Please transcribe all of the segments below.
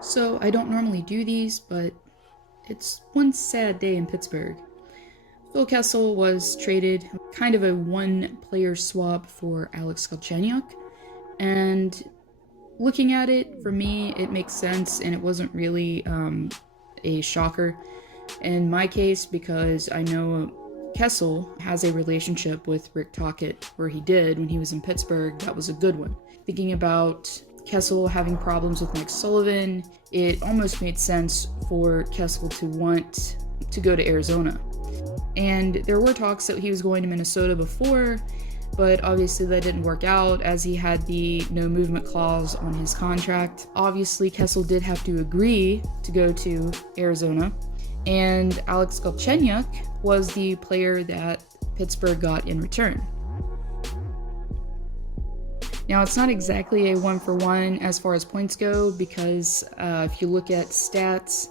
So I don't normally do these, but it's one sad day in Pittsburgh. Phil Kessel was traded, kind of a one-player swap for Alex Galchenyuk, and looking at it, for me, it makes sense, and it wasn't really a shocker in my case, because I know Kessel has a relationship with Rick Tocchet, where he did when he was in Pittsburgh. That was a good one. Thinking about Kessel having problems with Mike Sullivan, it almost made sense for Kessel to want to go to Arizona. And there were talks that he was going to Minnesota before, but obviously that didn't work out as he had the no movement clause on his contract. Obviously, Kessel did have to agree to go to Arizona, and Alex Galchenyuk was the player that Pittsburgh got in return. Now, it's not exactly a one-for-one as far as points go, because if you look at stats,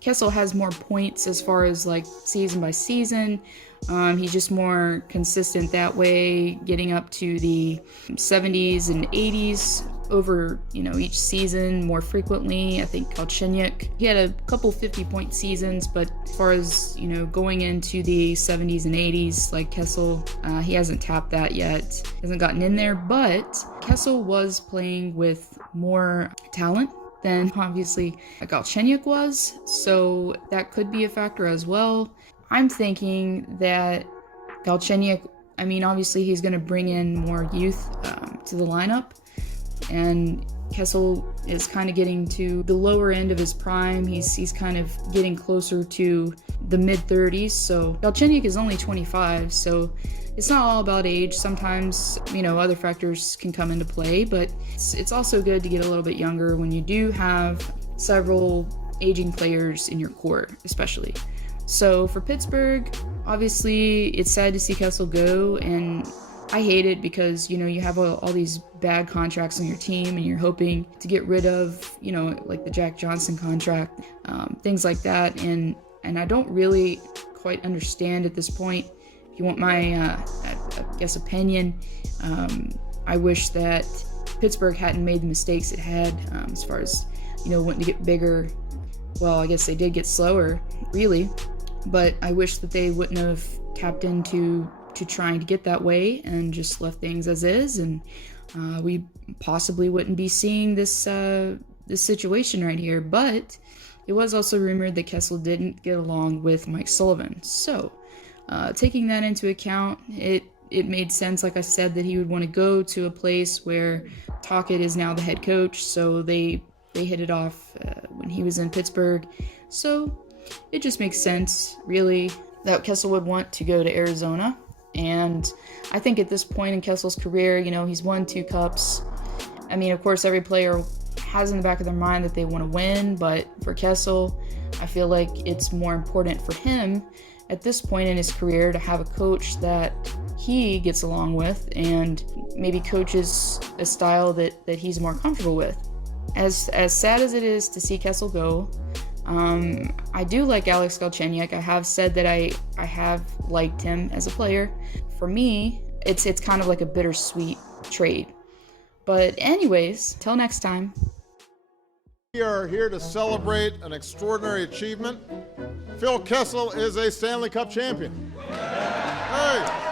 Kessel has more points as far as like season by season. He's just more consistent that way, getting up to the 70s and 80s over, each season more frequently. I think Galchenyuk, he had a couple 50-point seasons, but as far as, going into the 70s and 80s, like Kessel, he hasn't tapped that yet, hasn't gotten in there, but Kessel was playing with more talent than obviously Galchenyuk was, so that could be a factor as well. I'm thinking that Galchenyuk, obviously he's going to bring in more youth to the lineup, and Kessel is kind of getting to the lower end of his prime. He's kind of getting closer to the mid-30s, so Galchenyuk is only 25, so it's not all about age. Sometimes, other factors can come into play, but it's also good to get a little bit younger when you do have several aging players in your core, especially. So for Pittsburgh, obviously it's sad to see Kessel go, and I hate it because, you have all these bad contracts on your team and you're hoping to get rid of, like the Jack Johnson contract, things like that. And I don't really quite understand at this point. If you want my, opinion, I wish that Pittsburgh hadn't made the mistakes it had as far as, wanting to get bigger. Well, I guess they did get slower, really. But I wish that they wouldn't have tapped into trying to get that way and just left things as is, and we possibly wouldn't be seeing this situation right here. But it was also rumored that Kessel didn't get along with Mike Sullivan. So taking that into account, it made sense, like I said, that he would want to go to a place where Tocchet is now the head coach. So they hit it off when he was in Pittsburgh. So it just makes sense, really, that Kessel would want to go to Arizona. And I think at this point in Kessel's career, he's won 2 cups. Of course, every player has in the back of their mind that they want to win, but for Kessel, I feel like it's more important for him at this point in his career to have a coach that he gets along with and maybe coaches a style that he's more comfortable with. As sad as it is to see Kessel go, I do like Alex Galchenyuk. I have said that I have liked him as a player. For me, it's kind of like a bittersweet trade. But anyways, till next time. We are here to celebrate an extraordinary achievement. Phil Kessel is a Stanley Cup champion. Hey!